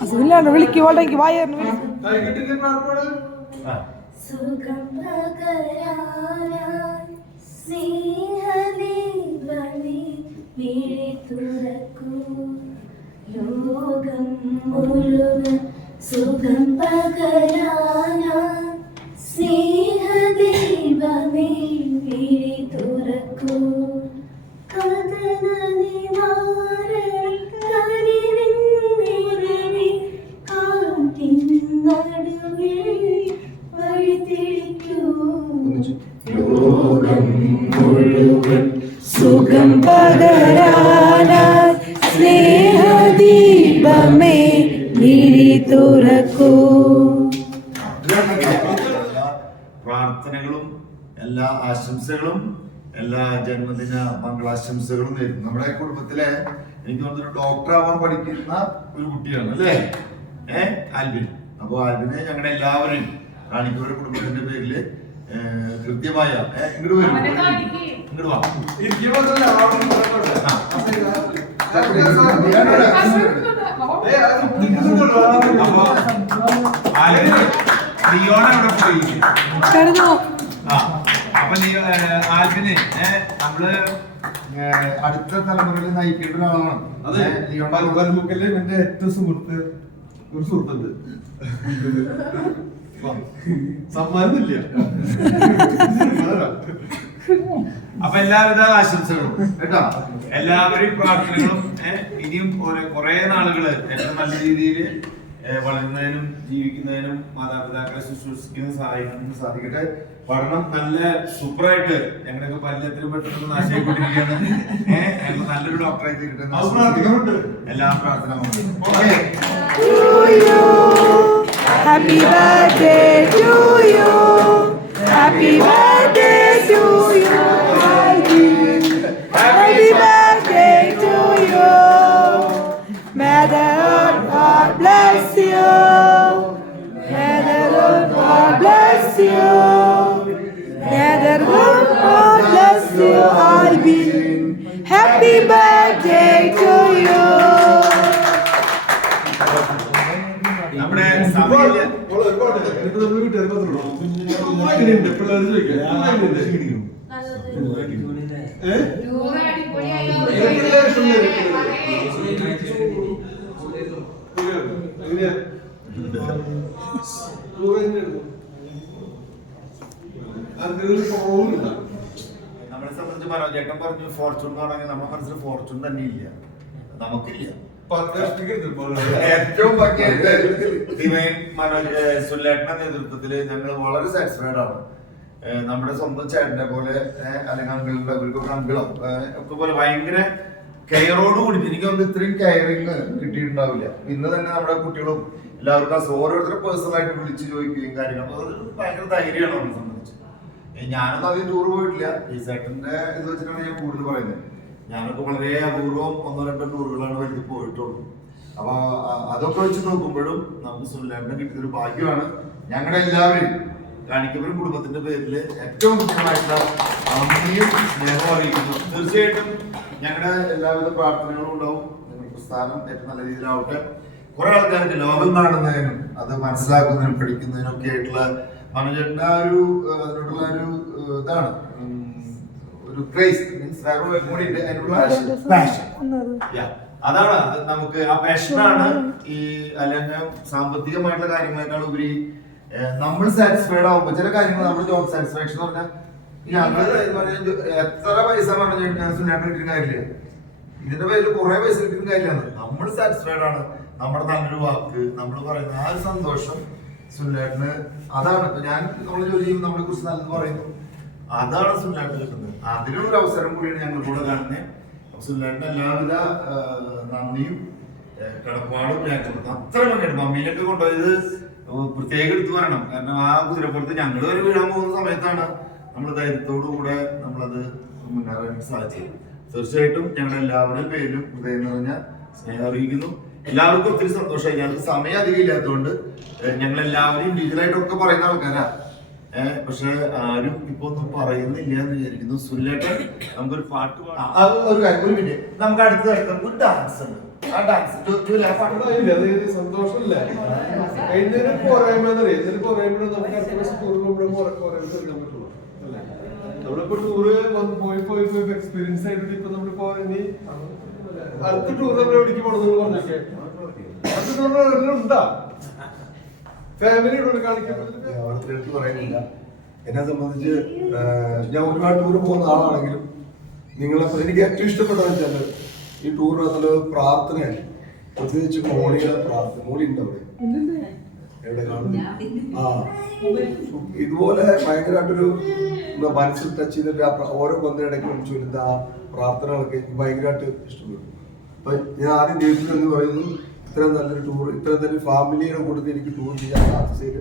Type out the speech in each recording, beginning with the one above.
അസുഖമില്ലാണ്ട് വിളിക്കുവാണെങ്കിൽ എനിക്ക് വായറിന് സുഖം പകരാനായി സ്നേഹദീപമേ വിഴി തുറക്കൂ ലോകം മുഴുവൻ സുഖം പകരാനായി സ്നേഹദീപമേ വിഴി തുറക്കൂ കഥന നിവാരണി കരിവിൻ നിറവി കാറ്റിൻ നടുവിൽ വഴിതെളിക്കൂ ലോകം മുഴുവൻ സുഖം പകരാനായി സ്നേഹദീപമേ വിഴി തുറക്കൂ. പ്രാർത്ഥനകളും എല്ലാ ആശംസകളും എല്ലാ ജന്മദിന മംഗളാശംസകളും നേരുന്നു. നമ്മുടെ കുടുംബത്തിലെ എനിക്ക് തോന്നുന്നൊരു ഡോക്ടർ ആവാൻ പഠിക്കുന്ന ഒരു കുട്ടിയാണ് അല്ലേ ആൽബിൻ. അപ്പൊ ആൽബിനെ ഞങ്ങളുടെ എല്ലാവരും റാണിക്കൂർ കുടുംബത്തിന്റെ പേരില് കൃത്യമായ ഇങ്ങോട്ട് വരും, ഇങ്ങോട്ട് വാ. അപ്പൊ ആൽബിന് നമ്മള് അടുത്ത തലമുറയിൽ നയിക്കേണ്ട ഒരാളാണ്. ബുക്കില് എന്റെ ഏറ്റവും സുഹൃത്ത് ഒരു സുഹൃത്തുണ്ട്, സമ്മാനമില്ല. അപ്പൊ എല്ലാവിധ ആശംസകളും കേട്ടോ, എല്ലാവരെയും പ്രാർത്ഥനകളും ഇനിയും കുറെ നാളുകള് ഏറ്റവും നല്ല രീതിയിൽ വളരുന്നതിനും ജീവിക്കുന്നതിനും മാതാപിതാക്കളെ ശുശ്രൂഷിക്കുന്നതിനും സഹായിക്കുന്നതിനും സാധിക്കട്ടെ. പഠനം നല്ല സൂപ്പറായിട്ട് ഞങ്ങളുടെയൊക്കെ പരിചയത്തിന് പെട്ടെന്ന് നാശമായിക്കൊണ്ടിരിക്കുകയാണ്. ഞങ്ങൾ നല്ലൊരു ഡോക്ടറായി തീരട്ടെ എല്ലാ പ്രാർത്ഥനകളും. Happy birthday to you. Happy birthday to you. Happy birthday to you. May the Lord God bless you. May the Lord God bless you. May the Lord God bless you, Albin. Happy birthday to you. നമ്മുടെ സഭയില് നമ്മളെ സംബന്ധിച്ച് പറഞ്ഞു, ചേട്ടൻ പറഞ്ഞു Fortune എന്ന് പറഞ്ഞാൽ നമ്മുടെ മനസ്സിൽ ഫോർച്യൂൺ തന്നെ ഇല്ല, നമുക്കില്ല. ഏറ്റവും ഭംഗിയായിട്ട് ഡിവൈൻ മനോജ് സുല്ലേട്ടന്റെ നേതൃത്വത്തില് ഞങ്ങൾ വളരെ സാറ്റിസ്ഫൈഡ് ആണ്. നമ്മുടെ സ്വന്തം ചേട്ടനെ പോലെ അല്ലെങ്കിൽ അങ്കിളുടെ അവർക്കൊക്കെ അങ്കിളും ഒക്കെ പോലെ ഭയങ്കര കെയറോട് കൂടി എനിക്ക് തോന്നുന്നു ഇത്രയും കെയറിങ് കിട്ടിയിട്ടുണ്ടാവില്ല. ഇന്ന് തന്നെ നമ്മുടെ കുട്ടികളും എല്ലാവർക്കും ഓരോരുത്തരും പേഴ്സണലായിട്ട് വിളിച്ച് ചോദിക്കുകയും കാര്യങ്ങളും, അപ്പൊ അത് ഭയങ്കര ധൈര്യമാണ് നമ്മളെ സംബന്ധിച്ച്. ഞാനൊന്നും അധികം ടൂർ പോയിട്ടില്ല. ഈ ചേട്ടന്റെ ഇത് വെച്ചിട്ടാണ് ഞാൻ കൂടുതൽ പറയുന്നത്. ഞാനൊക്കെ വളരെ അപൂർവം 1-2 ടൂറുകളാണ് വലുത് പോയിട്ടുള്ളൂ. അപ്പൊ അതൊക്കെ വെച്ച് നോക്കുമ്പോഴും നമുക്ക് സുല്ലേട്ടനെ കിട്ടിയൊരു ഭാഗ്യമാണ്. ഞങ്ങളുടെ എല്ലാവരും കാണിക്കവരും കുടുംബത്തിന്റെ പേരിൽ ഏറ്റവും മുഖ്യമായിട്ടുള്ള നന്ദിയും സ്നേഹവും അറിയിക്കുന്നു. തീർച്ചയായിട്ടും ഞങ്ങളുടെ എല്ലാവിധ പ്രാർത്ഥനകളും ഉണ്ടാവും. നിങ്ങളുടെ പ്രസ്ഥാനം ഏറ്റവും നല്ല രീതിയിലാവട്ടെ. കുറെ ആൾക്കാർക്ക് ലോകം കാണുന്നതിനും അത് മനസ്സിലാക്കുന്നതിനും പഠിക്കുന്നതിനും ഒക്കെ ആയിട്ടുള്ള മനോജന്റെ ആ ഒരു അതിനോടുള്ള ഒരു ഇതാണ് ഒരു ക്രേസ്, മീൻസ് പാഷൻ. അതാണ് നമുക്ക് ആ പാഷനാണ് ഈ അല്ലെങ്കിൽ സാമ്പത്തികമായിട്ടുള്ള കാര്യങ്ങളെക്കാൾ ഉപരി നമ്മൾ സാറ്റിസ്ഫൈഡ് ആവുമ്പോ ചില കാര്യങ്ങൾ നമ്മൾ ജോബ് സാറ്റിസ്ഫാക്ഷൻ എന്ന് പറഞ്ഞാൽ എത്ര പൈസ പറഞ്ഞു കിട്ടിയ കാര്യമില്ല, ഇതിന്റെ പേരിൽ കുറെ പൈസ കിട്ടിയ കാര്യമാണ്. നമ്മൾ സാറ്റിസ്ഫൈഡ് ആണ്, നമ്മുടെ നല്ലൊരു വാക്ക് നമ്മൾ പറയുന്ന ആ ഒരു സന്തോഷം സുല്ലേട്ടന് അതാണ്. ഇപ്പൊ ഞാൻ നമ്മൾ ജോലി ചെയ്യുമ്പോൾ നമ്മളെ കുറിച്ച് നല്ലത് പറയുന്നു, അതാണ് സുല്ലേട്ടന് കിട്ടുന്നത്. അതിനൊരു അവസരം കൂടിയാണ് ഞങ്ങൾ കൂടെ കാണുന്നത്. സുല്ലേട്ടന് എല്ലാവിധ നന്ദിയും കടപ്പാടും ഞാൻ കൊടുത്തു. അത്ര ഭംഗിയായിട്ട് മമ്മിയിലൊക്കെ കൊണ്ടുപോയത് പ്രത്യേകം എടുത്തു പറയണം. കാരണം ആ കുതിരപ്പുറത്ത് ഞങ്ങൾ വരെ വീഴാൻ പോകുന്ന സമയത്താണ് നമ്മൾ ധൈര്യത്തോടു കൂടെ നമ്മളത് മുന്നേറാൻ സാധിച്ചത്. തീർച്ചയായിട്ടും ഞങ്ങൾ എല്ലാവരുടെ പേരിലും ഹൃദയം നിറഞ്ഞ സ്നേഹം അറിയിക്കുന്നു. എല്ലാവർക്കും ഒത്തിരി സന്തോഷമായി. ഞങ്ങൾക്ക് സമയം അധികം ഇല്ലാത്തതുകൊണ്ട് ഞങ്ങൾ എല്ലാവരും ഇൻഡിവിജ്വലായിട്ടൊക്കെ പറയുന്ന ആൾക്കാരാ. പക്ഷെ ആരും ഇപ്പൊ ഒന്നും പറയുന്നില്ല എന്ന് വിചാരിക്കുന്നു. സുല്ലേട്ടൻ നമുക്കൊരു പാട്ട് ഒരു മിനിറ്റ്, നമുക്ക് അടുത്ത ഒരു ഡാൻസ് ഉണ്ട്. ആ ഡാൻസ് സന്തോഷമില്ല എന്തിനും പോരായ്മന്നറിയാം. എന്തിനും പോരായ്മ നമുക്ക് നമ്മളിപ്പോ ടൂറ് പോയി പോയി പോയി എക്സ്പീരിയൻസ് ആയിട്ട് ഇപ്പൊ നമ്മളിപ്പോ ഇനി അടുത്ത ടൂർ നമ്മൾ എവിടേക്ക് പോകണമെന്ന് പറഞ്ഞൊക്കെ അടുത്ത ടൂറിന് ഉണ്ടാ ഫാമിലിയോട് കാണിക്കാൻ പറയുന്നില്ല. എന്നെ സംബന്ധിച്ച് ഞാൻ ഒരുപാട് ടൂർ പോകുന്ന ആളാണെങ്കിലും നിങ്ങളെ എനിക്ക് ഏറ്റവും ഇഷ്ടപ്പെട്ടതെന്ന് വെച്ചാൽ ഈ ടൂറിനകത്തുള്ള പ്രാർത്ഥനയാണ്. പ്രത്യേകിച്ച് മോളിയുടെ പ്രാർത്ഥന. മോളി ഉണ്ട് അവിടെ എവിടെ കാണുന്നു? ആ ഇതുപോലെ ഭയങ്കരമായിട്ടൊരു മനസ്സിൽ ടച്ച് ചെയ്തിട്ട് ഓരോ കൊന്തയിടയ്ക്കും ചൊല്ലുന്ന ആ പ്രാർത്ഥനകളൊക്കെ എനിക്ക് ഭയങ്കരമായിട്ട് ഇഷ്ടപ്പെട്ടു. അപ്പൊ ഞാൻ ആദ്യം ദൈവത്തിൽ എന്ന് പറയുന്നു, ഇത്രയും നല്ലൊരു ടൂർ, ഇത്രയും നല്ലൊരു ഫാമിലിയുടെ കൂട്ടത്തിൽ എനിക്ക് ടൂർ ചെയ്യാൻ സാധിച്ചതിൽ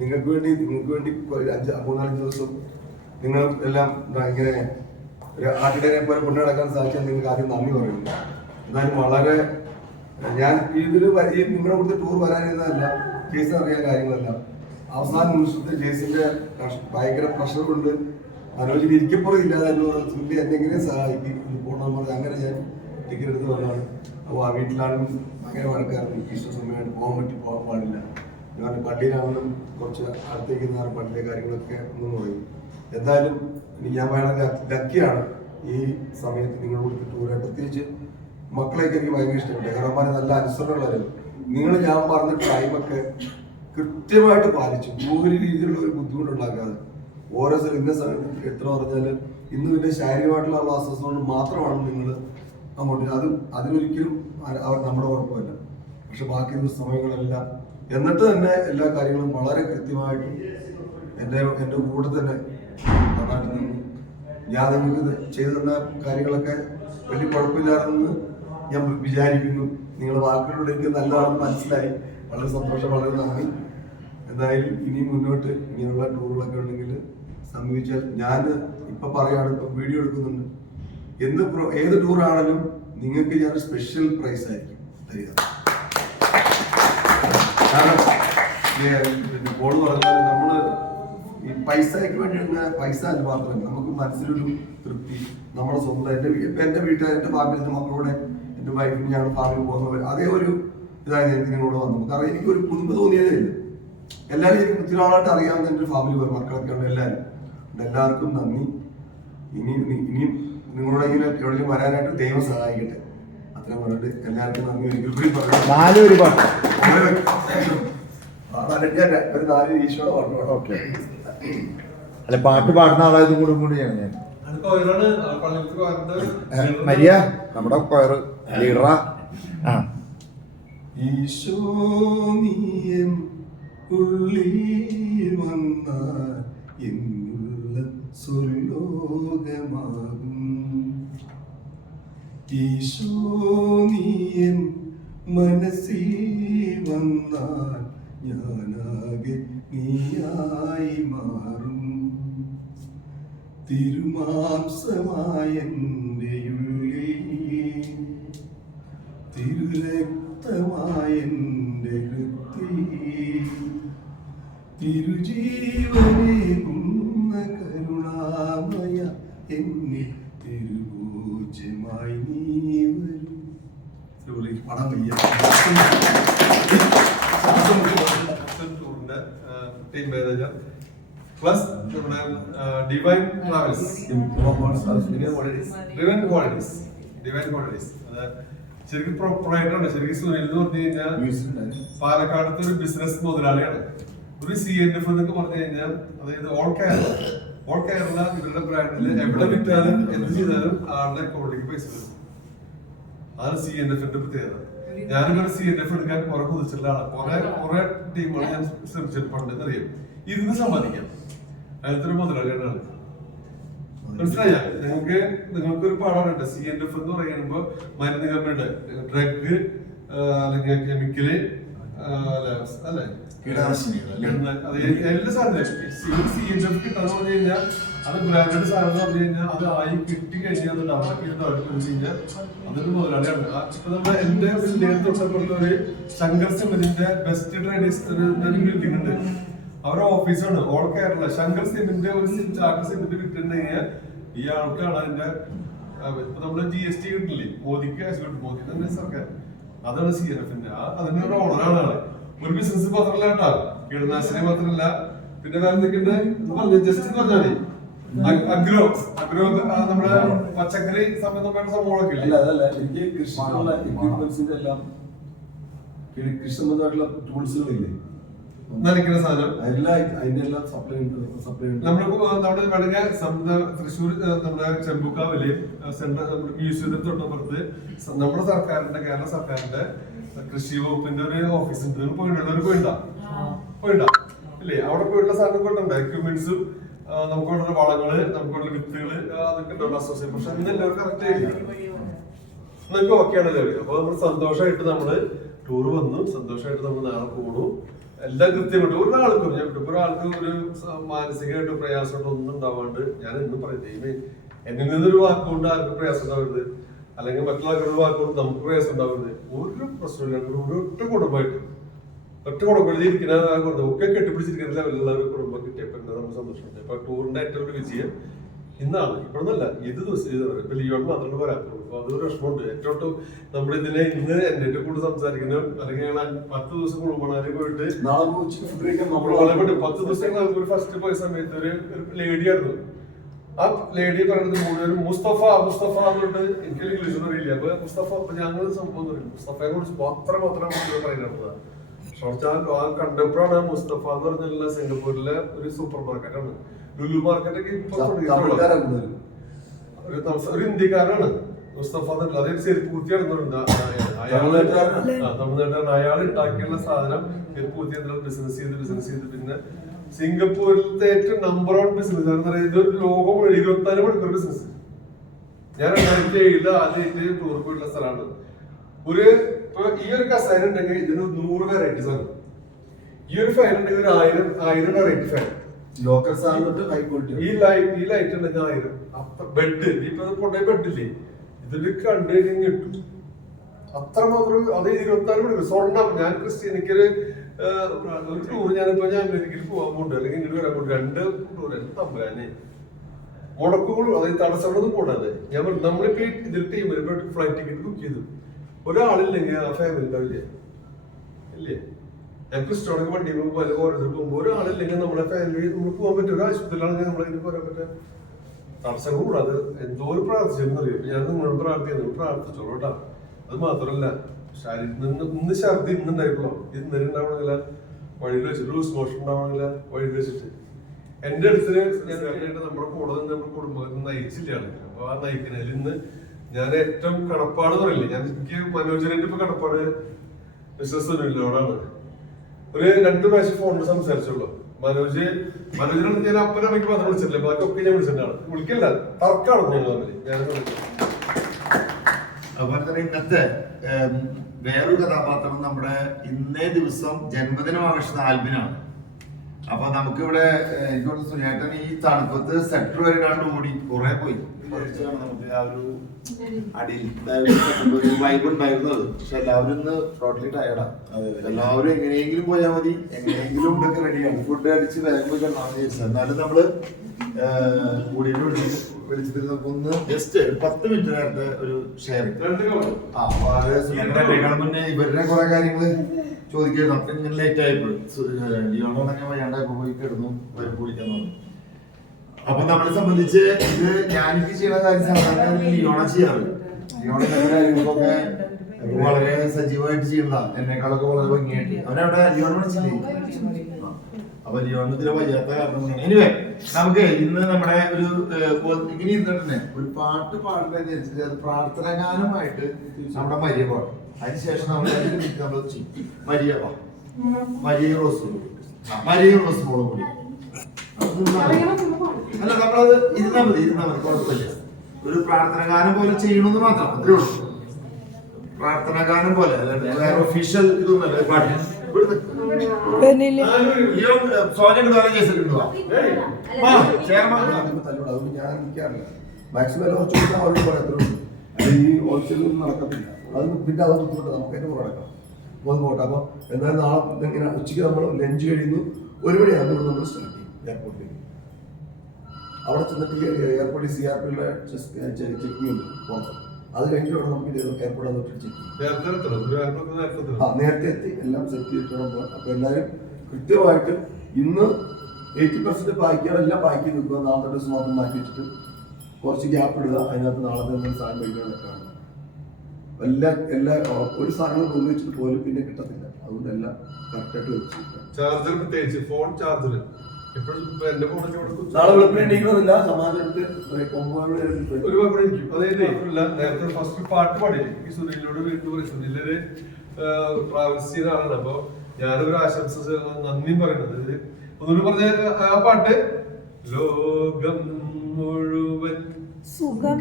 നിങ്ങൾക്ക് വേണ്ടി 3-4 ദിവസം നിങ്ങൾ എല്ലാം ഇങ്ങനെ ഒരു ആട്ടിടനെ പോലെ കൊണ്ടുനടക്കാൻ സാധിച്ചാൽ നിങ്ങൾക്ക് ആദ്യം നന്ദി പറയുന്നു. എന്നാലും വളരെ ഞാൻ ഇതിൽ നിങ്ങളുടെ കൂടെ ടൂർ വരാനിരുന്നതല്ല, കേസിന് അറിയാൻ കാര്യങ്ങളല്ല. അവസാന നിമിഷത്തിൽ ജേസിന്റെ ഭയങ്കര പ്രഷർ കൊണ്ട് മനോജിന് ഇരിക്കപ്പുറം ഇല്ലാതെ എന്ന് പറഞ്ഞ തുല്യ എന്നെങ്ങനെ സഹായിക്കും പോകണമെന്ന് പറഞ്ഞാൽ അങ്ങനെ ഞാൻ ടിക്കറ്റ് എടുത്ത് വന്നതാണ്. അപ്പോൾ ആ വീട്ടിലാണെങ്കിലും ഭയങ്കര വഴക്കായിരുന്നു. എനിക്ക് ഇഷ്ട സമയമായിട്ട് പോകാൻ പാടില്ല. ഞാൻ പള്ളിയിലാണെങ്കിലും കുറച്ച് അടുത്തേക്ക് പള്ളിയിലെ കാര്യങ്ങളൊക്കെ ഒന്നും പറയും. എന്തായാലും ഞാൻ വളരെ ലക്കിയാണ് ഈ സമയത്ത് നിങ്ങളുടെ കൂടെ ടൂറ്. പ്രത്യേകിച്ച് മക്കളെയൊക്കെ എനിക്ക് ഭയങ്കര ഇഷ്ടപ്പെട്ടു. കാരണം നല്ല അനുസരണമുള്ളവരും നിങ്ങൾ ഞാൻ പറഞ്ഞ ടൈമൊക്കെ കൃത്യമായിട്ട് പാലിച്ചു. ഒരു രീതിയിലുള്ള ഒരു ബുദ്ധിമുട്ടുണ്ടാക്കാതെ ഓരോ സ്ഥലം ഇന്ന സമയത്ത് എത്ര പറഞ്ഞാൽ ഇന്ന് പിന്നെ ശാരീരികമായിട്ടുള്ള അസ്വസ്ഥത കൊണ്ട് മാത്രമാണ് നിങ്ങൾ അങ്ങോട്ട് അതിനൊരിക്കലും അവർ നമ്മുടെ ഉറപ്പമല്ല. പക്ഷെ ബാക്കി സമയങ്ങളെല്ലാം എന്നിട്ട് തന്നെ എല്ലാ കാര്യങ്ങളും വളരെ കൃത്യമായിട്ട് എൻ്റെ കൂടെ തന്നെ നന്നായിട്ട് നിന്നു. ഞാൻ നിങ്ങൾക്ക് ചെയ്തു തന്ന കാര്യങ്ങളൊക്കെ വലിയ കുഴപ്പമില്ലാതെന്ന് ഞാൻ വിചാരിക്കുന്നു. നിങ്ങൾ വാക്കുകളിലൂടെ എനിക്ക് നല്ലതാണെന്ന് മനസ്സിലായി. വളരെ സന്തോഷം, വളരെ നന്ദി. എന്തായാലും ഇനി മുന്നോട്ട് ഇങ്ങനെയുള്ള ടൂറുകളൊക്കെ ഉണ്ടെങ്കിൽ സമീപിച്ചാൽ ഞാൻ ഇപ്പൊ പറയാണ്, ഇപ്പൊ വീഡിയോ എടുക്കുന്നുണ്ട്. ഏത് ടൂറാണെങ്കിലും നിങ്ങൾക്ക് ഞാൻ സ്പെഷ്യൽ പ്രൈസ് ആയിരിക്കും തരിക. കാരണം ബോൾ പറഞ്ഞാൽ നമ്മള് ഈ പൈസയ്ക്ക് വേണ്ടി പൈസ അത് മാത്രമല്ല, നമുക്ക് മനസ്സിലൊരു തൃപ്തി. നമ്മുടെ സ്വന്തം എന്റെ വീട്ടുകാർ, എന്റെ ഫാമിലി, എന്റെ മക്കളോടെ, എന്റെ വൈഫിന് ഞങ്ങൾ ഫാമിലി പോകുന്നവർ അതേ ഒരു ഇതായിരുന്നു എനിക്ക് നിങ്ങളോട് വന്നു. കാരണം എനിക്കൊരു പുതുമ തോന്നിയതേ ഇല്ല. എല്ലാവരും എനിക്ക് ഒത്തിരി ആളായിട്ട് അറിയാവുന്ന എൻ്റെ ഫാമിലി മക്കളൊക്കെ ഉണ്ട്. എല്ലാവർക്കും നന്ദി. ഇനിയും നിങ്ങളോട് ഇങ്ങനെ എവിടെയും വരാനായിട്ട് ദൈവം സഹായിക്കട്ടെ. അത്ര പറഞ്ഞിട്ട് എല്ലാവർക്കും നന്ദി ഒരിക്കൽ കൂടി പറഞ്ഞു. ഒരു 4 ഈശോടെ പറഞ്ഞു. ഓക്കെ, അല്ല പാട്ട് പാടുന്ന ആളായത് കൂടിയാണ് ഞാൻ. മരിയ നമ്മുടെ കൊയർ ലീഡറാ. ഈശോ നീയൻ ഉള്ളിൽ വന്നാൽ എന്നുള്ള സ്വർലോകമാകും. ഈശോ നീയൻ മനസ്സിൽ വന്നാൽ ഞാനാകെ നീയായി മാറും. തിരുമാംസമായെൻ്റെ ഉള്ളിൽ, തിരുരക്തമായെൻ്റെ ഹൃദയത്തിൽ, തിരുജീവനേകുന്ന കരുണാമയ എന്നിൽ തിരുഭോജ്യമായി നീ വരും. പണം വയ്യ ടൂറിന്റെ ടീം മാനേജർ പ്ലസ് നമ്മുടെ ഡിവൈൻ ട്രാവൽസ്, ഡിവൈൻ ക്വാളിറ്റീസ്. അത് ശരിക്കും പ്രൊപ്പറേറ്റർ ആണ്. ശരിക്കും സുനിൽ എന്ന് പറഞ്ഞു കഴിഞ്ഞാൽ പാലക്കാടത്തെ ഒരു ബിസിനസ് മുതലാളിയാണ്. ഒരു CNF എന്നൊക്കെ പറഞ്ഞു കഴിഞ്ഞാൽ അതായത് ഓൾ കേരള ഇവരുടെ ബ്രാൻഡിൽ എവിടെ വിറ്റാലും എന്ത് ചെയ്താലും ആളുടെ അക്കൗണ്ടിലേക്ക് പൈസ വരും. അതാണ് CNF ന്റെ പ്രത്യേകത. ഞാനിവിടെ CNF എടുക്കാൻ കുറെ കുതിച്ചിട്ടുള്ള ആളാണ്. കുറെ ടീമുകൾ ഞാൻ ശ്രമിച്ചിട്ടുണ്ട് അറിയാം. ഇരുന്ന് സമ്പാദിക്കാം. അതിലത്തെ ഒരു മുതലാളിയാണ്. മനസ്സിലായ നിങ്ങൾക്ക് ഒരു പാടാനുണ്ട്. CNF എന്ന് പറയുമ്പോ മരുന്ന് കമ്പനിയുടെ ഡ്രഗ് അല്ലെങ്കിൽ കെമിക്കല് അല്ലെ കീടനാശിനികൾ അല്ലേ? എല്ലാ സാധനവും CNF കിട്ടാന്ന് പറഞ്ഞു കഴിഞ്ഞാൽ അത് ബ്രാൻഡഡ് സാധനം എന്ന് പറഞ്ഞു കഴിഞ്ഞാൽ അത് ആയി കിട്ടി കഴിഞ്ഞാൽ അത് ഡെവലപ്പ് കഴിഞ്ഞാൽ അതൊരു മുതലാളിയാണ്. ഇപ്പൊ നമ്മുടെ എന്റെ തൊട്ടപ്പുറത്ത് ഒരു ശങ്കർ സിമെന്റിന്റെ ബെസ്റ്റ് ട്രേഡേഴ്സ് ബിൽഡിംഗ് ഉണ്ട്. അവരുടെ ഓഫീസാണ് ഓൾ കേരള. ശങ്കർ സിമെന്റ് ഒരു ചാക്ക് സിമെന്റ് വിറ്റിട്ടുണ്ടെങ്കിൽ ഈ ആൾക്കാണ് അതിന്റെ ഇപ്പൊ നമ്മള് GST കിട്ടില്ലേ, മോദിക്ക് കാശ് കിട്ടും, മോദി തന്നെ സർക്കാർ. അതാണ് CNFന്റെ അതിന്റെ ഒരു ഓണറാണ് ആള്. ഒരു ബിസിനസ് മാത്രമല്ല കേട്ടോ, കീടനാശിനി മാത്രമല്ല, പിന്നെ വേറെ എന്തൊക്കെയുണ്ട് ജസ്റ്റ് പറഞ്ഞാൽ മതി. അഗ്രോ നമ്മുടെ പച്ചക്കറി സംബന്ധമായ സംഭവങ്ങളൊക്കെ ഇല്ലേ? അതല്ല, എനിക്ക് കൃഷിക്കുള്ള എക്യുപ്മെന്റ്സിന്റെ എല്ലാം കൃഷി സംബന്ധമായിട്ടുള്ള ടൂൾസുകളില്ലേ, നനയ്ക്കുന്ന സാധനം അതിന്റെ എല്ലാം സപ്ലൈ നമ്മുടെ വേണമെങ്കിൽ തൃശ്ശൂർ നമ്മുടെ ചെമ്പൂക്കാവില് സെൻട്രൽ മ്യൂസിയത്തിന് തൊട്ടപ്പുറത്ത് നമ്മുടെ സർക്കാരിന്റെ കേരള സർക്കാരിന്റെ കൃഷി വകുപ്പിന്റെ ഒരു ഓഫീസ് ഉണ്ട്. പോയിണ്ടാ ഇല്ലേ? അവിടെ പോയിട്ടുള്ള സാധനം കൊണ്ടുണ്ട് എക്യുപ്മെന്റ്സും നമുക്കുള്ള വളങ്ങള്, നമുക്കുള്ള വിത്തുകള്, അതൊക്കെ ഉണ്ടല്ലോ അസോസിയേഷൻ. പക്ഷെ ഇന്നെല്ലാവരും കറക്റ്റ് ആയില്ല, നിങ്ങൾക്ക് ഓക്കെ ആണല്ലോ. അപ്പൊ നമ്മൾ സന്തോഷമായിട്ട് നമ്മള് ടൂർ വന്നു, സന്തോഷമായിട്ട് നമ്മൾ നാളെ പോണു. എല്ലാം കൃത്യമായിട്ട് ഒരാൾക്കും ഒരാൾക്ക് ഒരു മാനസികമായിട്ട് പ്രയാസമായിട്ട് ഒന്നും ഉണ്ടാവാണ്ട് ഞാൻ എന്നും പറയുന്നത്, എന്നിൽ നിന്നൊരു വാക്കുകൊണ്ട് ആർക്കും പ്രയാസം ഉണ്ടാവരുത്, അല്ലെങ്കിൽ മറ്റുള്ള ആൾക്കൊരു വാക്കുകൊണ്ട് നമുക്ക് പ്രയാസം ഉണ്ടാവരുത്. ഒരു പ്രശ്നമില്ല. ഒറ്റ കുടുംബമായിട്ട് ഇരിക്കുന്ന ഒക്കെ കെട്ടിപ്പിടിച്ചിരിക്കുന്ന ലെവലുള്ള ഒരു കുടുംബം കിട്ടിയപ്പോൾ നമുക്ക് സന്തോഷമുണ്ട്. ഇപ്പൊ ടൂറിന്റെ ഏറ്റവും ഒരു വിജയം ഇന്നാണ്, ഇപ്പോഴൊന്നല്ല, ഇത് ദിവസം ഇപ്പൊ ലിയോൺ മാത്രമേ വരാത്തുള്ളൂ. അപ്പൊ അതൊരു വിഷമമുണ്ട്. ഏറ്റവും നമ്മുടെ ഇതിനെ ഇന്ന് എന്റെ കൂടെ സംസാരിക്കുന്ന അല്ലെങ്കിൽ 10 ദിവസം കുടുംബനാരി പോയിട്ട് 10 ദിവസം ഫസ്റ്റ് പോയ സമയത്ത് ഒരു ലേഡിയായിരുന്നു. ആ ലേഡി പറയുന്നത് മുഴുവൻ മുസ്തഫ എന്നിട്ട് എനിക്ക് ഇംഗ്ലീഷ് അറിയില്ല. അപ്പൊ മുസ്തഫ, അപ്പൊ ഞങ്ങൾ സംഭവം പറയും മുസ്തഫയെ കുറിച്ച് മാത്രം പറയുന്നത്. കണ്ടപ്പോഴാണ് മുസ്തഫ എന്ന് പറഞ്ഞിട്ടുള്ള സിംഗപ്പൂരിലെ ഒരു സൂപ്പർ മാർക്കറ്റാണ്, ലുലു മാർക്കറ്റൊക്കെ ഒരു ഇന്ത്യക്കാരനാണ് മുസ്തഫ എന്നുള്ളത്. അതൊരു ചെരുപ്പൂത്തി നടന്നുണ്ട് തമിഴ്നാട്ടുകാരൻ. അയാൾ ഉണ്ടാക്കിയുള്ള സാധനം ചെരുപ്പൂത്തി ബിസിനസ് ചെയ്ത് പിന്നെ സിംഗപ്പൂരിലത്തെ ഏറ്റവും നമ്പർ 1 ബിസിനസ് എന്ന് പറയുന്നത് ഒരു ലോകം 24 മണിക്കൂർ ബിസിനസ്. ഞാൻ 2007 ആദ്യമായിട്ട് ടൂർ പോയിട്ടുള്ള സ്ഥലമാണ്. ഇപ്പൊ ഈ ഒരു കസേര ഉണ്ടെങ്കിൽ ഇതിന് 100 വെറൈറ്റീസ് ആണ്. ഈ ഒരു ഫാൻ ഉണ്ടെങ്കിൽ 1000 വെറൈറ്റി ഫാൻ. ലോക്കൽ സാധനം ഹൈ ക്വാളിറ്റി. ഈ ലൈറ്റ് ഉണ്ടെങ്കിൽ 1000. ബെഡ് ഇപ്പൊ കൊണ്ടുപോയി ബെഡില്ലേ, ഇതിൽ കണ്ടു കഴിഞ്ഞാൽ കിട്ടും. അത്രമാത്രം. അത് 24 മണിക്കൂർ സ്വർണ്ണം. ഞാൻ എനിക്കൊരു ടൂർ ഞാൻ അമേരിക്കയിൽ പോകാൻ പോണ്ട്, അല്ലെങ്കിൽ ഇങ്ങോട്ട് വരാൻ പോണ്ട്. 2 ടൂർ തമ്പുരാനെ മുടക്കുകളും അതായത് തടസ്സങ്ങളൊന്നും കൂടാതെ ഞാൻ നമ്മളിപ്പോ ഇതിൽ ടീമിൽ ഫ്ലൈറ്റ് ടിക്കറ്റ് ബുക്ക് ചെയ്തു. ഒരാളില്ലെങ്കിൽ ആ ഫാമിലി ഉണ്ടാവില്ലേ ഇല്ലേ? ഞാൻ ക്രിസ്റ്റോണൊക്കെ വണ്ടി പോകുമ്പോൾ ഒരാളില്ലെങ്കിൽ നമ്മുടെ ഫാമിലി നമ്മൾ പോകാൻ പറ്റും. ഒരു ആശുപത്രിയിലാണെങ്കിൽ നമ്മളതിന് പോരാൻ പറ്റാം. തടസ്സം കൂടാതെ എന്തോ ഒരു പ്രാർത്ഥിച്ചെന്നറിയോ. ഞാൻ നിങ്ങളോട് പ്രാർത്ഥിച്ചോളൂ കേട്ടോ. അത് മാത്രമല്ല, ഇന്ന് ഛർദി ഇന്നുണ്ടായിട്ടുള്ളൂ. ഇന്നലെ ഉണ്ടാവണമെന്നില്ല, വഴിയിൽ വെച്ചിട്ട് ലൂസ് മോഷൻ ഉണ്ടാവണമെന്നില്ല, വഴിയിൽ വെച്ചിട്ട് എന്റെ അടുത്ത് നമ്മുടെ കൂടെ നിന്ന് നമ്മുടെ കുടുംബത്തിൽ നയിച്ചില്ലാണ്. അപ്പൊ ആ നയിക്കുന്നതിൽ ഇന്ന് ഞാൻ ഏറ്റവും കടപ്പാട് പറയില്ലേ, എനിക്ക് മനോജനന്റെ ഇപ്പൊ കടപ്പാട് മിസ്റ്റർ സുനിലിനോടാണ്. ഒരു 2 പ്രാവശ്യം ഫോണിൽ സംസാരിച്ചുള്ളൂ. മനോജനാണ് ഞാൻ അപ്പനമ്മയ്ക്ക് മാത്രം വിളിച്ചിട്ടില്ല, ബാക്കിയൊക്കെ ഞാൻ വിളിച്ചിട്ടാണ്. വിളിക്കില്ല, തർക്കാണ് തമ്മിൽ. ഞാൻ അതുപോലെ തന്നെ ഇന്നത്തെ വേറൊരു കഥാപാത്രം നമ്മുടെ ഇന്നേ ദിവസം ജന്മദിനം ആഘോഷിക്കുന്ന ആൽബിനാണ്. അപ്പൊ നമുക്കിവിടെ എനിക്ക് സുനിയേട്ടൻ ഈ തണുപ്പത്ത് സെക്ടർ വരെ കണ്ട് ഓടി കുറെ പോയി. നമുക്ക് ആ ഒരു അടിയിൽ ഒരു വൈബ് ഉണ്ടായിരുന്നത്. പക്ഷെ എല്ലാവരും ഇന്ന് ടോട്ടലി ടയർഡാ. എല്ലാവരും എങ്ങനെയെങ്കിലും പോയാൽ മതി, എങ്ങനെയെങ്കിലും ഇതൊക്കെ റെഡിയാണ്. ഫുഡ് അടിച്ച് വേഗം പോയി കണ്ടാന്ന് ചോദിച്ചത്. എന്നാലും നമ്മള് കൂടിയിട്ട് വിളിച്ചിട്ട് ഒന്ന് ജസ്റ്റ് 10 മിനിറ്റ് നേരത്തെ ഒരു ഷെയറിംഗ്. മുന്നേ ഇവരുടെ കുറെ കാര്യങ്ങള് ചോദിക്കായിരുന്നു. അപ്പൊ ഇങ്ങനെ ലേറ്റ് ആയിപ്പോയി. ലിയോണൊക്കെ വയ്യാണ്ടായപ്പോ പോയി കിടന്നു വരും കുടിക്കാൻ തോന്നി. അപ്പൊ നമ്മളെ സംബന്ധിച്ച് ഇത് ഞാനിക്ക് ചെയ്യുന്ന കാര്യം സാധാരണ ലിയോണ ചെയ്യാറ്. ലിയോണ കാര്യങ്ങളൊക്കെ വളരെ സജീവമായിട്ട് ചെയ്യുന്ന എന്നെക്കാളൊക്കെ വളരെ ഭംഗിയായിട്ട്. അവനവിടെ ലിയോൺ വിളിച്ചില്ലേ? അപ്പൊ ലിയോണിന് ഇതിലെ വയ്യാത്ത കാരണം കൊണ്ടാണ്. എനിവേ നമുക്ക് ഇന്ന് നമ്മുടെ ഒരു ഇങ്ങനെ ഇരുന്നിട്ട് ഒരു പാട്ട് പാടുന്ന പ്രാർത്ഥന ഗാനമായിട്ട് നമ്മുടെ മരിയ പാടും. അതിനുശേഷം നമ്മൾ മരിയ റോസ് മോളും കൂടി. അല്ല, നമ്മളത് ഇരുന്നാ മതി കുഴപ്പമില്ല. ഒരു പ്രാർത്ഥന ഗാനം പോലെ ചെയ്യണമെന്ന് മാത്രം, അത്രേ ഉള്ളൂ. പ്രാർത്ഥന ഗാനം പോലെ, വേറെ ഒഫീഷ്യൽ ഇതൊന്നുമല്ല പാട്ട്. പെണ്ണില് സോജൻ കിട്ടുവാ കേസ് കിട്ടുവാ ചെയർമാൻ തല്ലോട് അതുകൊണ്ട് ഞാൻ നിൽക്കാറില്ല. മാക്സിമം എല്ലാം കുറച്ച് കൊടുത്താൽ അവരോട് പറയത്തുള്ളൂ. അത് ഈ ഹോൾസെയിലൊന്നും നടക്കത്തില്ല. അത് പിന്നെ അത് ബുദ്ധിമുട്ട് നമുക്ക് അതിന് നടക്കാം. അപ്പോൾ അത് പോട്ടെ. അപ്പോൾ എന്തായാലും നാളെ ഇങ്ങനെ ഉച്ചയ്ക്ക് നമ്മൾ ലഞ്ച് കഴിയുന്നു. 1 മണിയാകുമ്പോൾ നമ്മൾ സ്റ്റാർട്ട് ചെയ്യും എയർപോർട്ടിലേക്ക്. അവിടെ ചെന്നിട്ട് എയർപോർട്ടിൽ CRPയുടെ ചെക്കിംഗ് ഉണ്ട് പുറത്ത്. അത് കഴിഞ്ഞിട്ട് വേണം നമുക്ക് എയർപോർട്ട് വന്നിട്ട് ചെക്ക് ചെയ്യും. നേരത്തെ എത്തി എല്ലാം സെറ്റ് ചെയ്തിട്ട് വേണം പോകാൻ. അപ്പോൾ എല്ലാവരും കൃത്യമായിട്ട് ഇന്ന് 80% പായ്ക്കാറെല്ലാം പാക്ക് ചെയ്ത് നിൽക്കുക. നാളത്തെ ദിവസം മാത്രം മാറ്റി വെച്ചിട്ട് കുറച്ച് ഗ്യാപ്പ് ഇടുക. അതിനകത്ത് നാളത്തെ എന്തെങ്കിലും സാധനം കഴിക്കാനൊക്കെയാണ്. എല്ലാ ഒരു സാധനങ്ങൾ കൊണ്ടു വെച്ചിട്ട് പോലും പിന്നെ കിട്ടത്തില്ല. അതുകൊണ്ട് എല്ലാം കറക്റ്റായിട്ട് വെച്ചിട്ട് ചാർജർ പ്രത്യേകിച്ച് ഫോൺ ചാർജർ നാളെ വെളുപ്പിന് എണീക്കണമെന്നില്ല. സമാധാനത്തിൽ ഒരു കുഴപ്പമിരിക്കും. അതായത് നേരത്തെ ഫസ്റ്റ് പാട്ട് പാടി ഈ സുനിലിനോട് വീണ്ടും സുനിലൊരു ട്രാവൽസ് ചെയ്ത ആളാണ്. അപ്പൊ ഞാനൊരു ആശംസ നന്ദിയും പറയുന്നത് ഒന്നുകൂടി പറഞ്ഞ ആ പാട്ട് ലോകം മുഴുവൻ സുഖം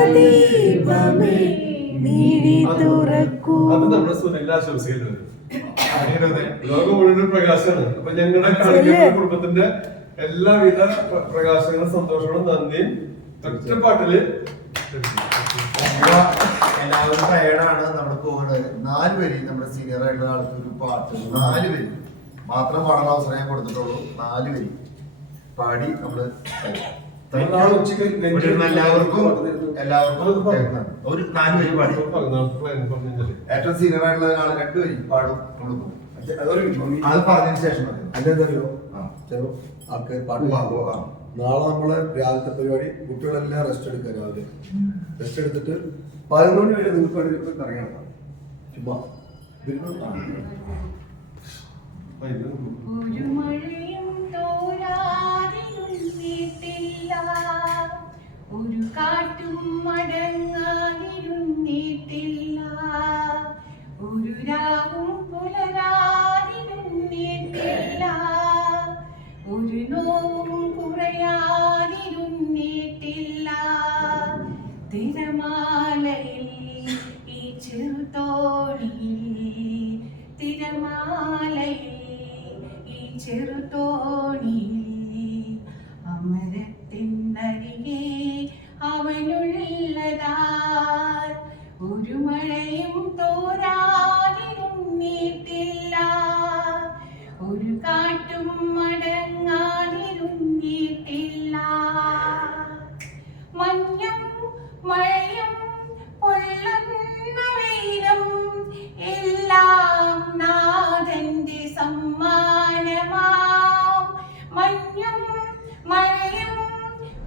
സ്നേഹദീപമേ മിഴി തുറക്കൂ. അത് നമ്മുടെ സുനിലിന്റെ ആശംസയിലുണ്ട്. ലോകം മുഴുവൻ പ്രകാശമാണ്. അപ്പൊ ഞങ്ങളുടെ കളിക്കുന്ന കുടുംബത്തിന്റെ എല്ലാവിധ പ്രകാശങ്ങളും സന്തോഷങ്ങളും നന്ദിയും ഒറ്റപ്പാട്ടില് എല്ലാവരും ടയർഡാണ്. നമ്മൾ പോകുന്നത് 4 വരി നമ്മുടെ സീനിയർ ആയിട്ടുള്ള ആൾക്ക് ഒരു പാട്ട് 4 വരി മാത്രം പാടാൻ അവസരം ഞാൻ കൊടുത്തിട്ടുള്ളൂ. 4 വരി പാടി നമ്മള് എല്ലാവർക്കും ഒരു 4 വരി പാടി. ഏറ്റവും സീനിയർ ആയിട്ടുള്ള ആള് 2 വരി പാടും. നമ്മൾ പോകും. അത് പറഞ്ഞതിന് ശേഷം അല്ലെന്തറിയോ ചിലപ്പോൾ ആൾക്കാർ പാട്ട് പാടും. നാളെ നമ്മളെ രാവിലത്തെ പരിപാടി കുട്ടികളെല്ലാം റെസ്റ്റ് എടുക്കുക. രാവിലെ റെസ്റ്റ് എടുത്തിട്ട് 11 മണി വരെ നിങ്ങൾക്ക് വേണ്ടി കറങ്ങണം. ചുമ്മാ ഒരു മഴയും തോരാതിരുന്നിട്ടില്ല, ഒരു കാറ്റും മടങ്ങാതിരുന്നിട്ടില്ല, ഒരു രാവും പുലരാതിരുന്നിട്ടില്ല, ഒരു നോവും കുറയാതിരുന്നിട്ടില്ല. തിരമാലയിൽ ഈ ചെറുതോണിയിൽ, തിരമാലയിൽ ഈ ചെറുതോണിയിൽ, അമരത്തിനരികെ അവനുള്ളതാൽ ഒരു മഴയും തോരാതിരുന്നിട്ടില്ല, ഒരു കാറ്റും മടങ്ങാതിരുന്നിട്ടില്ല. മഞ്ഞും മഴയും പൊള്ളുന്ന വെയിലും എല്ലാം നാഥന്റെ സമ്മാനമാം. മഞ്ഞും മഴയും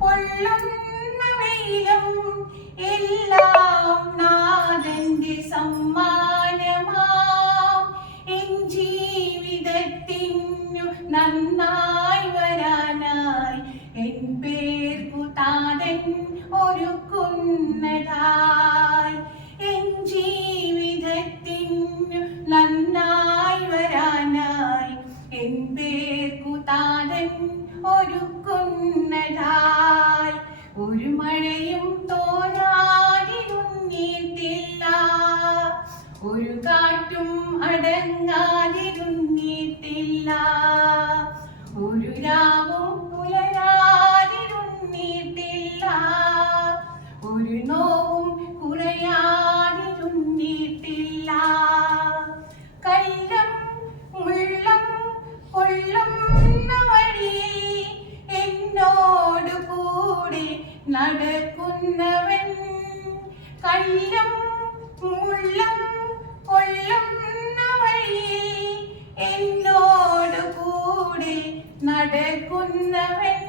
പൊള്ളുന്ന വെയിലും എല്ലാം നാഥന്റെ സമ്മാനമാം. എൻ ജീവിതത്തിനു നന്നായി വരാനായി എൻ പേർക്കു താതൻ ഒരുക്കുന്നതായി. എൻ ജീവിതത്തിനു നന്നായി വരാനായി എൻ പേർക്കു താതൻ ഒരുക്കുന്നതായി. ഒരു മഴയും തോരാതിരുന്നിട്ടില്ല, ഒരു കാറ്റും അടങ്ങാതിരുന്നിട്ടില്ല, ഒരു രാവും പുലരാതിരുന്നിട്ടില്ല, ഒരു നോവും കുറയാതിരുന്നിട്ടില്ല. കല്ലും മുള്ളും കൊള്ളുന്ന വഴിയിൽ എന്നോട് കൂടെ നടക്കുന്നവൻ, കല്ലും മുള്ളും കൊള്ളുന്ന വഴിയിൽ എന്നോട് കൂടെ നടക്കുന്നവൻ.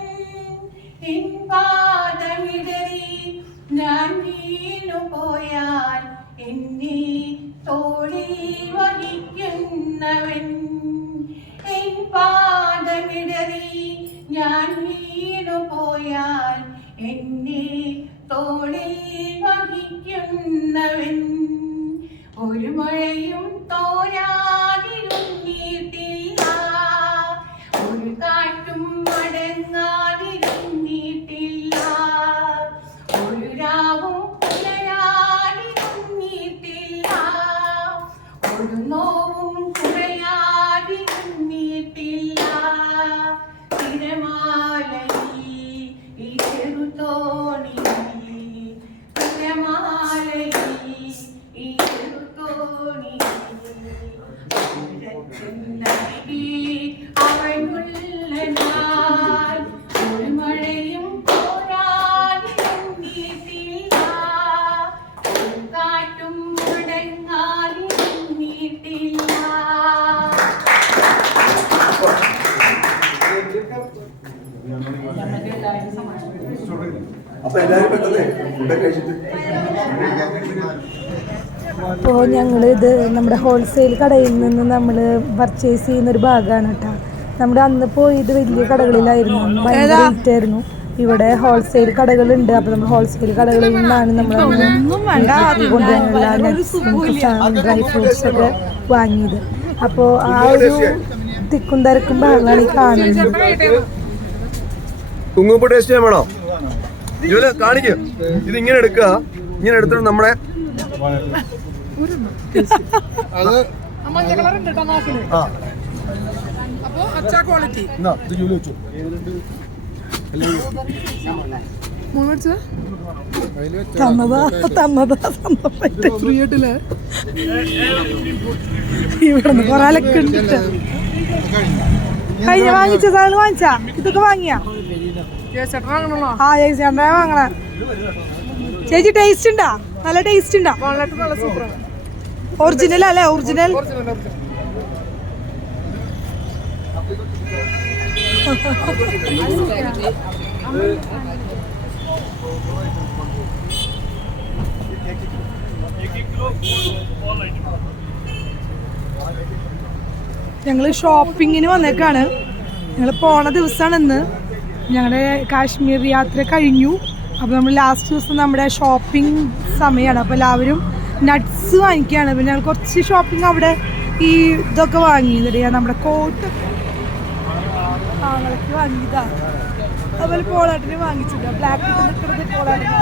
എൻ പാദമിടറി ഞാൻ വീണു പോയാൽ എന്നെ തോളിൽ വഹിക്കുന്നവൻ. എൻ പാദമിടറി ഞാൻ വീണു പോയാൽ എന്നെ തോളിൽ വഹിക്കുന്നവൻ. ഒരു മഴയും തോരാതിരുന്നിട്ടില്ല, ഒരു കാറ്റും മടങ്ങാതിരുന്നിട്ടില്ല, ഒരു രാവും പുലരാതിരുന്നിട്ടില്ല, അപ്പൊ എല്ലാവരും പെട്ടെന്ന് ഫുഡൊക്കെ കഴിച്ചിട്ട് അപ്പോൾ ഞങ്ങളിത് നമ്മുടെ ഹോൾസെയിൽ കടയിൽ നിന്ന് നമ്മൾ പർച്ചേസ് ചെയ്യുന്നൊരു ഭാഗമാണ് കേട്ടോ. നമ്മുടെ അന്ന് പോയത് വലിയ കടകളിലായിരുന്നു, ഭയങ്കര റേറ്റ് ആയിരുന്നു. ഇവിടെ ഹോൾസെയിൽ കടകളുണ്ട്. അപ്പോൾ നമ്മൾ ഹോൾസെയിൽ കടകളിൽ നിന്നാണ് നമ്മൾ കൊണ്ടുവരാനുള്ള നട്ട്സും ഡ്രൈ ഫ്രൂട്ട്സ് ഒക്കെ വാങ്ങിയത്. അപ്പോൾ ആ ഒരു തിക്കും തിരക്കും ബഹളമാണ് ഈ കാണുന്നത്. കുങ്കുമപ്പൂ ടേസ്റ്റ് ചെയ്യാൻ വേണോ? ജോലി കാണിക്കും. ഇത് ഇങ്ങനെ എടുക്കുക, ഇങ്ങനെ എടുത്തിട്ട് നമ്മുടെ ഇവിടുന്ന് കൊറേലൊക്കെ ഉണ്ട്. കഴിഞ്ഞ വാങ്ങിച്ച സാധനം വാങ്ങിച്ചാ? ഇതൊക്കെ വാങ്ങിയാ? ആ ചേച്ചി വാങ്ങണ. ചേച്ചി ടേസ്റ്റ് ഉണ്ടാ? നല്ല ടേസ്റ്റ് ഉണ്ടാ? ഒറിജിനൽ അല്ലേ? ഒറിജിനൽ ഞങ്ങൾ ഷോപ്പിങ്ങിന് വന്നേക്കാണ്. ഞങ്ങൾ പോണ ദിവസമാണ് ഇന്ന്. ഞങ്ങളുടെ കാശ്മീർ യാത്ര കഴിഞ്ഞു. അപ്പോൾ നമ്മൾ ലാസ്റ്റ് ദിവസം നമ്മുടെ ഷോപ്പിംഗ് സമയമാണ്. അപ്പോൾ എല്ലാവരും നട്ട്സ് വാങ്ങിക്കുകയാണ്. പിന്നെ ഞങ്ങൾ കുറച്ച് ഷോപ്പിംഗ് അവിടെ ഈ ഇതൊക്കെ വാങ്ങി, നമ്മുടെ കോട്ട് ആങ്ങളൊക്കെ വാങ്ങിയതാണ്. അതുപോലെ പോളാട്ടിന് വാങ്ങിച്ചില്ല. ബ്ലാക്ക് നിൽക്കുന്നത് പോളാട്ടിന്.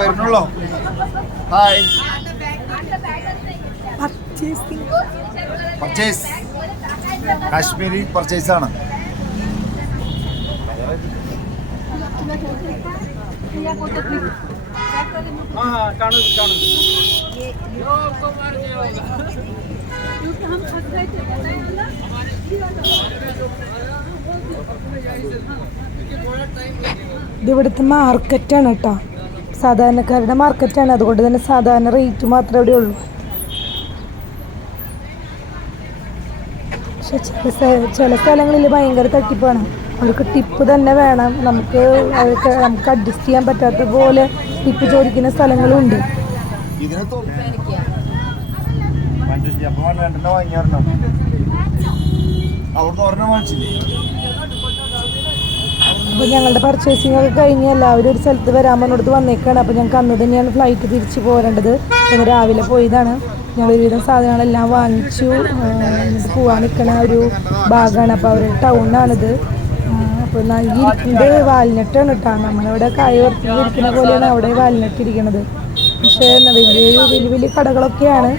വരുന്നുള്ളോ? ഹായ്. പർച്ചേസ് കാശ്മീരി പർച്ചേസ് ആണ്. ഇതിവിടുത്തെ മാർക്കറ്റാണ് കേട്ടോ, സാധാരണക്കാരുടെ മാർക്കറ്റാണ്. അതുകൊണ്ട് തന്നെ സാധാരണ റേറ്റ് മാത്രമേ ഇവിടെ ഉള്ളൂ. പക്ഷെ ചില സ്ഥലങ്ങളിൽ ഭയങ്കര തട്ടിപ്പാണ്. അവർക്ക് ടിപ്പ് തന്നെ വേണം. നമുക്ക് അഡ്ജസ്റ്റ് ചെയ്യാൻ പറ്റാത്ത പോലെ ടിപ്പ് ചോദിക്കുന്ന സ്ഥലങ്ങളുണ്ട്. അപ്പോൾ ഞങ്ങളുടെ പർച്ചേസിംഗ് ഒക്കെ കഴിഞ്ഞ് എല്ലാവരും ഒരു സ്ഥലത്ത് വരാൻ പറഞ്ഞിടത്ത് വന്നേക്കാണ്. അപ്പോൾ ഞങ്ങൾക്ക് അന്ന് തന്നെയാണ് ഫ്ലൈറ്റ് തിരിച്ച് പോരേണ്ടത്. ഇന്ന് രാവിലെ പോയതാണ്. ഞങ്ങൾ ഒരുവിധം സാധനങ്ങളെല്ലാം വാങ്ങിച്ചു. എന്നിട്ട് പോകാൻ നിൽക്കണ ഒരു ഭാഗമാണ്. അപ്പോൾ അവരുടെ ടൗണാണിത്. അപ്പോൾ ഈ ഇരിക്കുന്നത് വാൽനട്ടാണ് കേട്ടോ. നമ്മളിവിടെ കായ വറുത്തിരിക്കുന്ന പോലെയാണ് അവിടെ വാൽനട്ട് ഇരിക്കുന്നത്. പക്ഷേ വലിയ വലിയ കടകളൊക്കെയാണ്.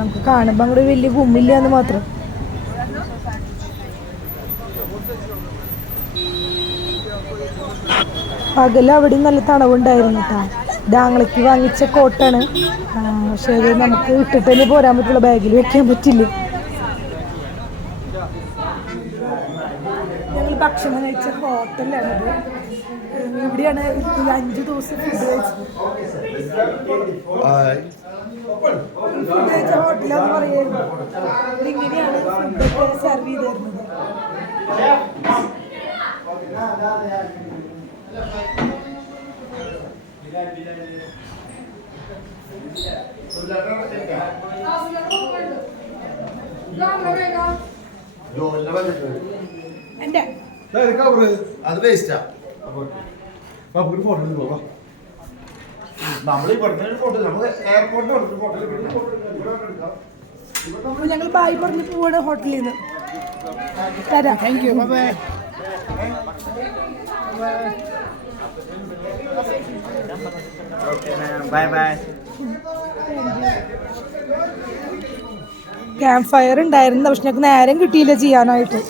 നമുക്ക് കാണുമ്പോൾ അങ്ങോട്ട് വലിയ ഗുമ്മില്ല എന്ന് മാത്രം. പകൽ അവിടെ നല്ല തണവുണ്ടായിരുന്നു കേട്ടോ. ഡാങ്ങളയ്ക്ക് വാങ്ങിച്ച കോട്ടാണ്. പക്ഷേ അത് നമുക്ക് ഇട്ടിട്ട് തന്നെ പോരാൻ പറ്റുള്ള, ബാഗിൽ വെക്കാൻ പറ്റില്ല. ഞങ്ങൾ ഭക്ഷണം കഴിച്ച ഹോട്ടലാണിത്. ഇവിടെയാണ് 5 ദിവസം ഫുഡ് കഴിച്ചത്. ഫുഡ് കഴിച്ച ഹോട്ടലാന്ന് പറയുന്നത്. ഇങ്ങനെയാണ് ഫുഡൊക്കെ സെർവ് ചെയ്ത് തരുന്നത്. അത് വേസ്റ്റാ. നമ്മൾ ഇവിടുത്തെ ഫോട്ടോ നമുക്ക് എയർപോർട്ടിൽ ഫോട്ടോ അപ്പൊ ഞങ്ങൾ ബായ് പറഞ്ഞ് പോവാണ് ഹോട്ടലിൽ നിന്ന്. തരാം. Thank you. Bye bye. Camp fire ഉണ്ടായിരുന്നു, പക്ഷെ ഞങ്ങൾക്ക് നേരം കിട്ടിയില്ല ചെയ്യാനായിട്ട്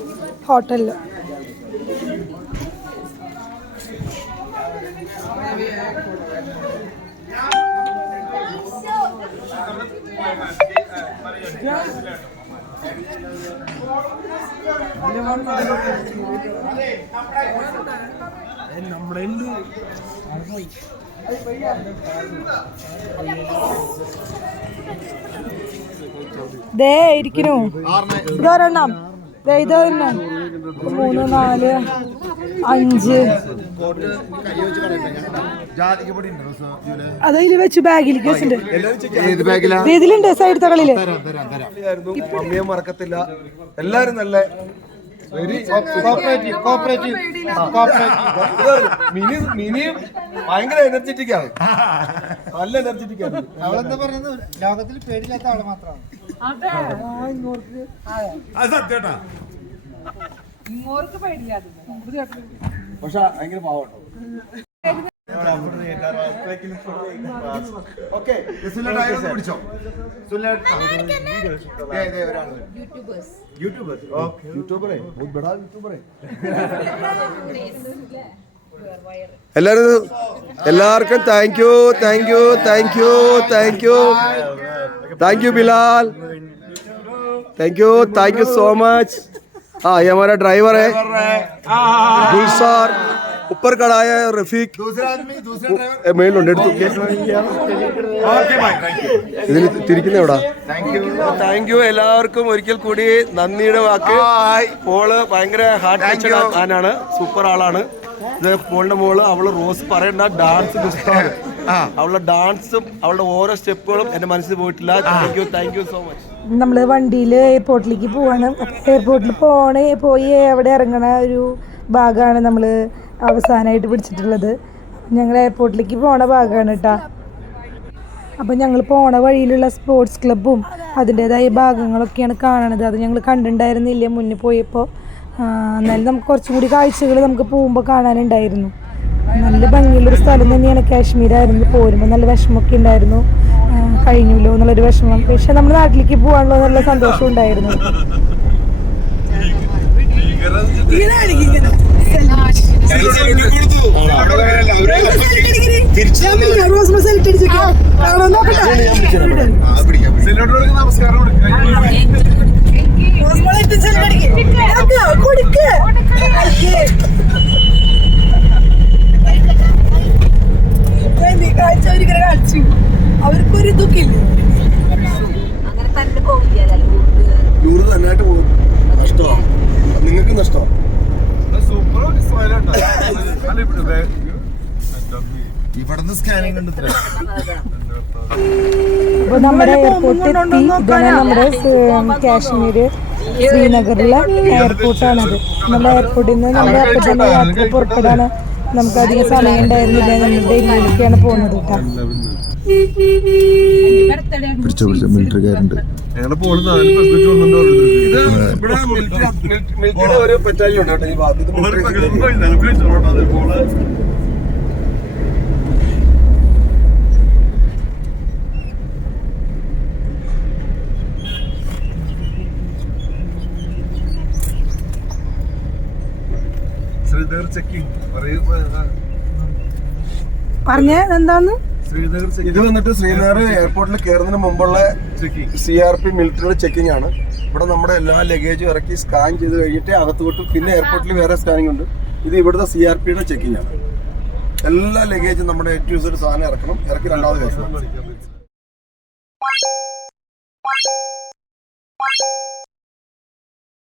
ഹോട്ടലിൽ. ദേ ഇരിക്കുന്നു ഇതൊരെണ്ണം, ഇതൊരെണ്ണം 3 4 5 അതില് വെച്ച് ബാഗിലേക്ക് വെച്ചിട്ടുണ്ട്. ഇതിലുണ്ട് സൈഡ് തകളില്. മമ്മിയെ മറക്കത്തില്ല. എല്ലാരും നല്ല വെരി കോപ്പറേറ്റീവ്. മിനിയും ഭയങ്കര എനർജറ്റിക് ആണ്, നല്ല എനർജറ്റിക് ആണ്. അവളെന്താ പറയുന്നത്, ലോകത്തിൽ പേടില്ലാത്ത ആള് മാത്രമാണ്. പക്ഷെ ഭയങ്കര പാവട്ടോ. ഓക്കെ പിടിച്ചോ. എല്ലാവർക്കും thank you Bilal, thank you so much. हाँ, ये हमारा ड्राइवर है गुलसार, ऊपर खड़ा है रफीक. दूसरा आदमी മേലുണ്ട് എടുത്തു. ഇതിൽ തിരിക്കുന്ന എവിടാ? താങ്ക് യു എല്ലാവർക്കും ഒരിക്കൽ കൂടി നന്ദിയുടെ വാക്ക്. പോള് ഭയങ്കര ഹാർഡ് ടച്ചഡ് ആനാണ്, സൂപ്പർ ആളാണ്. ഇത് പോളിന്റെ മോള്, അവള് റോസ് പറയണ്ട ഡാൻസ് പുസ്തകം, അവളുടെ ഡാൻസും അവളുടെ ഓരോ സ്റ്റെപ്പുകളും എന്റെ മനസ്സിൽ പോയിട്ടില്ല. Thank you so much. നമ്മൾ വണ്ടിയിൽ എയർപോർട്ടിലേക്ക് പോവാണ്. എയർപോർട്ടിൽ പോയി അവിടെ ഇറങ്ങണ ഒരു ഭാഗമാണ് നമ്മൾ അവസാനമായിട്ട് പിടിച്ചിട്ടുള്ളത്. ഞങ്ങൾ എയർപോർട്ടിലേക്ക് പോണ ഭാഗമാണ് കേട്ടോ. അപ്പം ഞങ്ങൾ പോണ വഴിയിലുള്ള സ്പോർട്സ് ക്ലബ്ബും അതിൻ്റേതായ ഭാഗങ്ങളൊക്കെയാണ് കാണണത്. അത് ഞങ്ങൾ കണ്ടിട്ടുണ്ടായിരുന്നില്ല മുന്നേ പോയപ്പോൾ. എന്നാലും നമുക്ക് കുറച്ചും കൂടി കാഴ്ചകൾ നമുക്ക് പോകുമ്പോൾ കാണാനുണ്ടായിരുന്നു. നല്ല ഭംഗിയുള്ളൊരു സ്ഥലം തന്നെയാണ്. കാശ്മീരായിരുന്നു. പോരുമ്പോൾ നല്ല വിഷമമൊക്കെ ഉണ്ടായിരുന്നു, കഴിഞ്ഞല്ലോ എന്നുള്ളൊരു വിഷമം. പക്ഷെ നമ്മുടെ നാട്ടിലേക്ക് പോകാനുള്ള നല്ല സന്തോഷം ഉണ്ടായിരുന്നു. അവർക്കൊരു ദുഃഖില്ല, അങ്ങനെ തന്നെ പോകില്ല. ടൂറ് തന്നെയായിട്ട് പോകും. നഷ്ടമാണ് നിങ്ങൾക്ക്, നഷ്ടമാണ്. ഇവിടുന്ന് സ്കാനിങ് ഉണ്ട്. അപ്പോൾ നമ്മുടെ എയർപോർട്ടിൽ എത്തി. ഇതാണ് നമ്മുടെ കാശ്മീർ ശ്രീനഗറിലെ എയർപോർട്ടാണത്. നമ്മുടെ എയർപോർട്ടിൽ നിന്ന് നമ്മൾ അപ്പോൾ തന്നെ യാത്ര പുറപ്പെടാണ്. നമുക്ക് അധികം സമയം ഉണ്ടായിരുന്നില്ല. നമ്മൾ ഡൽഹിയിലേക്കാണ് പോകുന്നത് കേട്ടോ. പിടിച്ചോ മിലിറ്ററിക്കാരുണ്ട്. മിലിറ്ററിയുടെ ഒരു പെറ്റാലിറ്റി ഉണ്ട് കേട്ടോ ഈ ഭാഗത്ത്. ശ്രീനഗർ ചെക്കിംഗ് പറഞ്ഞ എന്താന്ന്? ഇത് വന്നിട്ട് ശ്രീനഗർ എയർപോർട്ടിൽ കയറുന്നതിന് മുമ്പുള്ള CRP മിലിറ്ററിയുടെ ചെക്കിംഗ് ആണ്. ഇവിടെ നമ്മുടെ എല്ലാ ലഗേജും ഇറക്കി സ്കാൻ ചെയ്ത് കഴിഞ്ഞിട്ട് അകത്ത് വിട്ടു. പിന്നെ എയർപോർട്ടിൽ വേറെ സ്കാനിങ് ഉണ്ട്. ഇത് ഇവിടുത്തെ CRPയുടെ ചെക്കിംഗ് ആണ്. എല്ലാ ലഗേജും നമ്മുടെ A to Z സാധനം ഇറക്കണം. ഇറക്കി രണ്ടാമത് കയറ്റണം.